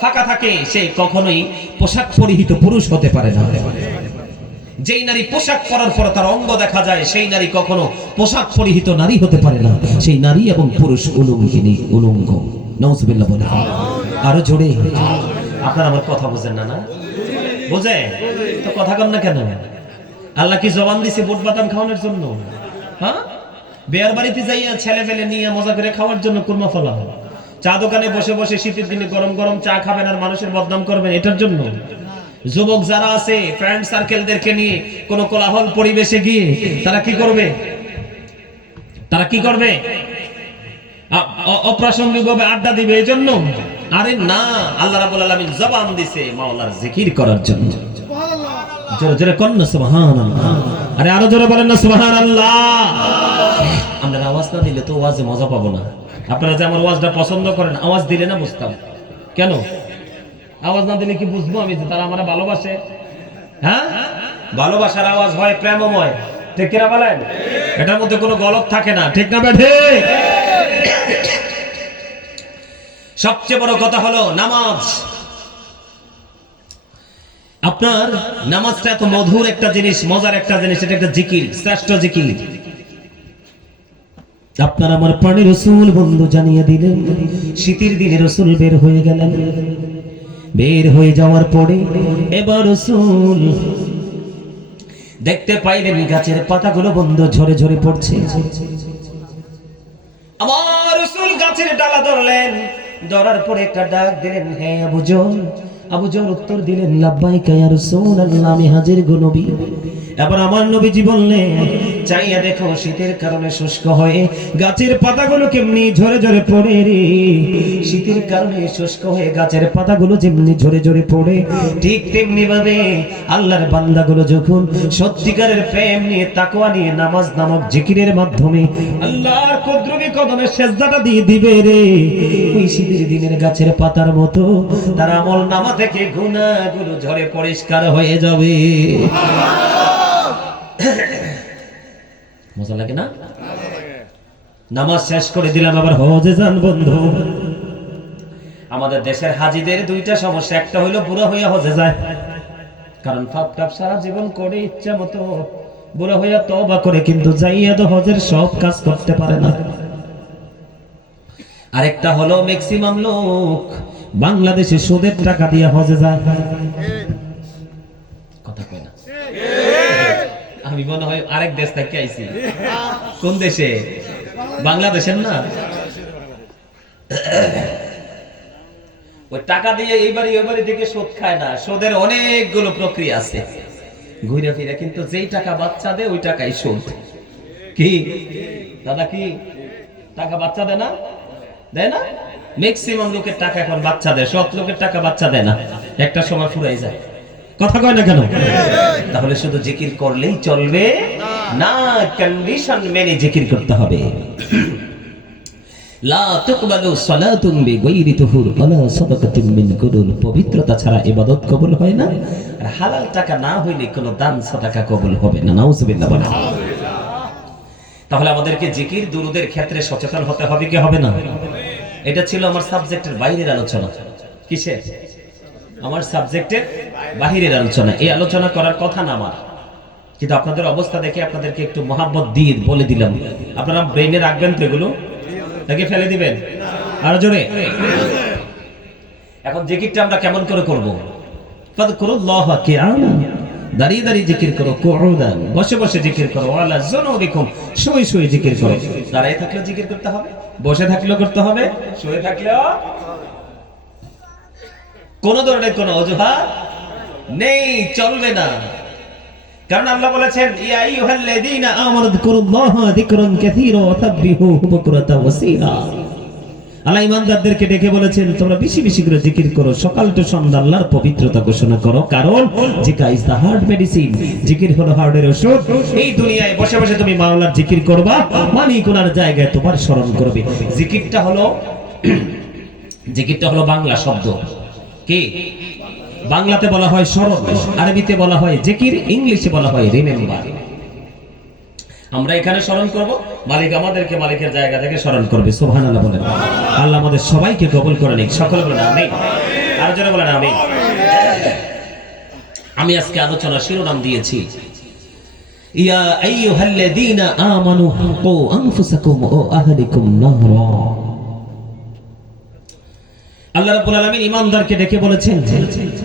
ফাঁকা থাকে, সে কখনোই পোশাক পরিহিত পুরুষ হতে পারে না। যেই নারী পোশাক পরার পর তার অঙ্গ দেখা যায়, সেই নারী কখনো পোশাক পরিহিত নারী হতে পারে না। সেই নারী এবং পুরুষ উলঙ্গিনী, উলঙ্গ। নওজবিল্লাহ বলে আরও জোরে। আপনার আমার কথা বোঝেন না না? বোঝে? তো কথা কন না কেন? আল্লাহ কি জবান দিছে বুট বাদাম খাওয়ানোর জন্য? হ্যাঁ? বেয়ার বাড়িতে যাইয়া ছেলে ফেলে নিয়ে মজা করে খাওয়ার জন্য কুরমা ফলা হয় চা দোকানে বসে বসে শীতের দিনে গরম গরম চা খাবেন আর মানুষের বদনাম করবেন এটার জন্য। যুবক যারা আছে ফ্রেন্ড সার্কেলদেরকে নিয়ে কোনো কোলাহল পরিবেশে গিয়ে তারা কি করবে? তারা কি করবে? অপ্রাসঙ্গিকভাবে আড্ডা দিবে এই জন্য আরে না আল্লাহ রাবুল আলমিন জবান দিছে মাওলার জিকির করার জন্য। জোরে জোরে কন না সুবহান আরে আরও জোরে বলেন না সুবহান আমরা আওয়াজ না দিলে তো ওয়াজে মজা পাবো না। আপনারা যে আমার ওয়াজটা পছন্দ করেন, আওয়াজ দিলে না বুঝতাম। কেন? আওয়াজ না দিলে কি বুঝব আমি যে তারা আমার ভালোবাসে? হ্যাঁ? ভালোবাসার আওয়াজ হয় প্রেমময়। ঠিক কিনা বলেন? এটার মধ্যে কোনো গলত থাকে না। ঠিক না বেঠে সবচেয়ে বড় কথা হলো নামাজ। আপনার নামাজটা এত মধুর একটা জিনিস, মজার একটা জিনিস এটা একটা জিকির, শ্রেষ্ঠ জিকির। আপনার আমার প্রাণী রসুল বন্ধু জানিয়ে দিলেন, শীতের দিনে রসুল বের হয়ে গেলেন। বের হয়ে যাওয়ার পরে এবার রসুল দেখতে পাইলেন গাছের পাতাগুলো বন্ধ, ঝরে ঝরে পড়ছে। আমার রসুল গাছের ডালা ধরলেন। ধরার পরে একটা ডাক দিলেন হ্যাঁ আবু জল। আবু জল উত্তর দিলেন, লাব্বাইকা ইয়া রাসূলুল্লাহ, আমি হাজির গো নবী। এবার আমার নবীজি বললেন চাইয়া দেখো শীতের কারণে শুষ্ক হয়ে গাছের পাতাগুলো কেমনি ঝরে ঝরে পড়ে রে। শীতের কারণে শুষ্ক হয়ে গাছের পাতাগুলো যেমনি ঝরে ঝরে পড়ে, ঠিক তেমনি ভাবে আল্লাহর বান্দাগুলো যখন সত্যিকারের প্রেম নিয়ে, তাকওয়া নিয়ে, নামাজ নামক জিকিরের মাধ্যমে আল্লাহর কুদরতি কদমে সেজদাটা দিয়ে দিবে রে। ওই শীতের দিনের গাছের পাতার মতো তার আমল নামা থেকে গুনাহগুলো ঝরে পরিষ্কার হয়ে যাবে। মজা লাগে না? নামাজ শেষ করে দিলাম আবার হজে যান বন্ধু। আমাদের দেশের হাজিদের দুইটা সমস্যা, একটা হইল বুড়া হইয়া হজে যায়। কারণ ফাপ টাপ সারা জীবন করে ইচ্ছা মতো। বুড়া হইয়া তবা করে কিন্তু যাইয়া তো হজের সব কাজ করতে পারে না। আরেকটা হলো ম্যাক্সিমাম লোক বাংলাদেশে সুদের টাকা দিয়ে হজে যায় কথা কয় না আমি মনে হয় আরেক দেশ থেকে আইছি। কোন দেশে? বাংলাদেশের না? ওই টাকা দিয়ে এইবারই ওইবারই থেকে সুদ খায় না। সুদের অনেকগুলো প্রক্রিয়া আছে। ঘুরে ফিরে, কিন্তু যেই টাকা বাচ্চা দেয়, ওই টাকাই সুদ কি? দাদা, কি? টাকা বাচ্চা দেয় না? দেয় না? ম্যাক্সিমাম লোকের টাকা এখন বাচ্চা দেয় সব লোকের টাকা বাচ্চা দেয় না। একটা সময় ফুরাই যায়। কথা কয় না কেন? তাহলে শুধু জিকির করলেই চলবে? না। কন্ডিশন মেনে জিকির করতে হবে। পবিত্রতা ছাড়া ইবাদত কবুল হয় না। আর হালাল টাকা না হইলে কোনো দান সাদাকা কবুল হবে না। নাউজুবিল্লাহ তাহলে আমাদেরকে জিকির দুরুদের ক্ষেত্রে সচেতন হতে হবে কি হবে না? এটা ছিল আমার সাবজেক্টের বাইরের আলোচনা। কিসের? আমার সাবজেক্টের বাহিরের আলোচনা, এই আলোচনা করার কথা না আমার। কিন্তু আপনাদের অবস্থা দেখে আপনাদেরকে একটু মহাব্বত দিয়ে বলে দিলাম। আপনারা ব্রেইনে রাখবেন তো এগুলো? তাকে ফেলে দিবেন? আরও জোরে? এখন জিকিরটা আমরা কেমন করে করব? ফাদকুরুল্লাহ কিয়ামা। দাঁড়িয়ে দাঁড়িয়ে জিকির করো, কুউদান। বসে বসে জিকির করো। আলা জুনুবিকুম শুয়ে শুয়ে জিকির করো। দাঁড়িয়ে থাকলেও জিকির করতে হবে, বসে থাকলেও করতে হবে, শুয়ে থাকলেও কোন ধরনের কোন অজুহাত নেই, চলবে না। কারণ আল্লাহ বলেছেন, ইয়া আইয়ুহাল্লাযীনা আমানু যিকুরুল্লাহা যিকরান কাসীরা ওয়া সাব্বিহুহু বুকরাতা ওয়া আসীলা আল্লাহ ইমানদারদেরকে ডেকে বলেছেন, তোমরা বেশি বেশি করে জিকির করো, সকাল টু সন্ধ্যা আল্লাহর পবিত্রতা ঘোষণা করো। কারণ জিকা ইজ দা হার্ট মেডিসিন। জিকির হলো হার্টের ওষুধ। এই দুনিয়ায় বসে বসে তুমি মাওলার জিকির করবা মালিক ওনার জায়গায় তোমার স্মরণ করবে। জিকিরটা হলো জিকিরটা হলো বাংলা শব্দ। কি? বাংলাতে বলা হয় স্মরণ, আরবিতে বলা হয় জিকির, ইংলিশে বলা হয় রিমেম্বার। আমরা এখানে স্মরণ করব, মালিক আমাদেরকে মালিকের জায়গা থেকে স্মরণ করবে, সুবহানাল্লাহ বলেন। আল্লাহ আমাদের সবাইকে কবুল করে নিক, সকলে বলেন আমিন। আর জোরে বলেন আমি আমি আজকে আলোচনা শিরোনাম দিয়েছি। ইয়া আইয়ুহাল্লাযীনা আমানু কু আনফুসাকুম ওয়া আহলিকুম নারা আল্লাহ রাব্বুল আলামিন ঈমানদারকে ডেকে বলেছেন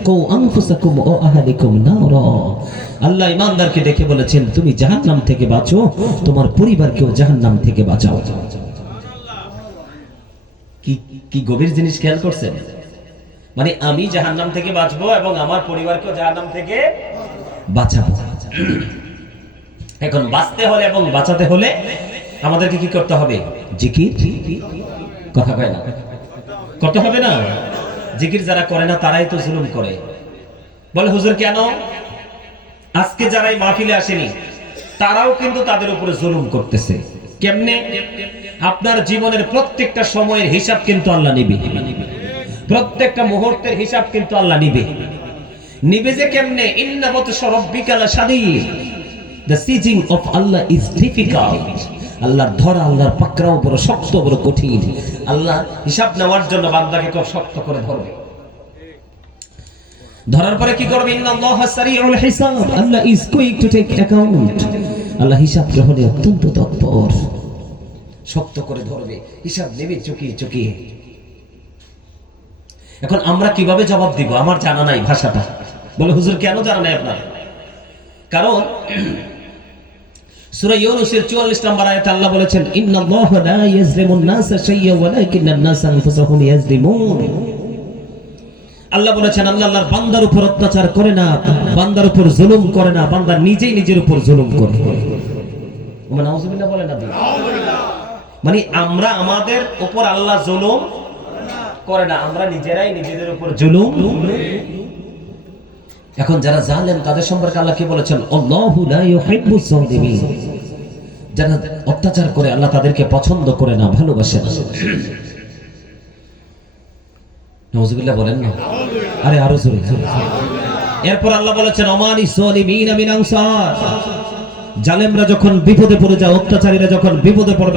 কু আনফুসাকুম ওয়া আহলিকুম নারা। আল্লাহ ঈমানদারকে ডেকে বলেছেন, তুমি জাহান্নাম থেকে বাঁচো, তোমার পরিবারকেও জাহান্নাম থেকে বাঁচাও। কি কি গভীর জিনিস খেয়াল করছেন? মানে আমি জাহান্নাম থেকে বাঁচবো এবং আমার পরিবারকেও জাহান্নাম থেকে বাঁচাবো। এখন বাঁচতে হলে এবং বাঁচাতে হলে আমাদেরকে কি করতে হবে? জিকির? কথা কয় না। করতে হবে না? জিকির যারা করে না, তারাই তো জুলুম করে। বলে, হুজুর, কেন? আজকে যারা এই মাহফিলে আসেনি, তারাও কিন্তু তাদের উপরে জুলুম করতেছে। কেমনে? আপনার জীবনের প্রত্যেকটা সময়ের হিসাব কিন্তু আল্লাহ নিবে। প্রত্যেকটা মুহূর্তের হিসাব কিন্তু আল্লাহ নিবে। নিবে যে কেমনে? ইন্নাবত সরব্বিকাল শাদীদ the seizing of Allah is difficult আল্লাহর ধরা, আল্লাহর পাকড়াও বড় শক্ত, বড় কঠিন। আল্লাহ হিসাব নেওয়ার জন্য বান্দাকে খুব শক্ত করে ধরবে। ধরার পরে কি করবে? ইন্নাল্লাহ সারিউল হিসাব। আল্লাহ is quick to take account আল্লাহ হিসাব গ্রহণে অত্যন্ত তৎপর। শক্ত করে ধরবে। হিসাব নেবে, চুকিয়ে চুকিয়ে। এখন আমরা কীভাবে জবাব দিব? আমার জানা নাই ভাষাটা। বলে, হুজুর, কেন জানা নাই আপনার? কারণ সূরা ইউনূসের 44 নম্বর আয়াতে আল্লাহ বলেছেন, ইন্নাল্লাহ লা ইয়াজলিমুন নাসা শাইয়্যা ওয়ালাকিন্নান নাসা আনফুসাহুম ইয়াজলিমুন আল্লাহ বলেছেন আল্লাহ আল্লাহর বান্দার উপর অত্যাচার করে না, বান্দার উপর জুলুম করে না, বান্দা নিজেই নিজের উপর জুলুম করে মানে নাউজুবিল্লাহ বলেন না মানে আমরা আমাদের উপর আল্লাহ জুলুম করে না, আমরা নিজেরাই নিজেদের উপর জুলুম এখন যারা জানেন তাদের সম্পর্কে আল্লাহ কি বলেছেন? যারা অত্যাচার করে আল্লাহ তাদেরকে পছন্দ করে না, ভালোবাসে না। বলেন না। আরে আরও এরপর আল্লাহ বলেছেন অমানি সালিমিন মিন জালেমরা যখন বিপদে পড়ে যায়, অত্যাচারীরা যখন বিপদে পড়বে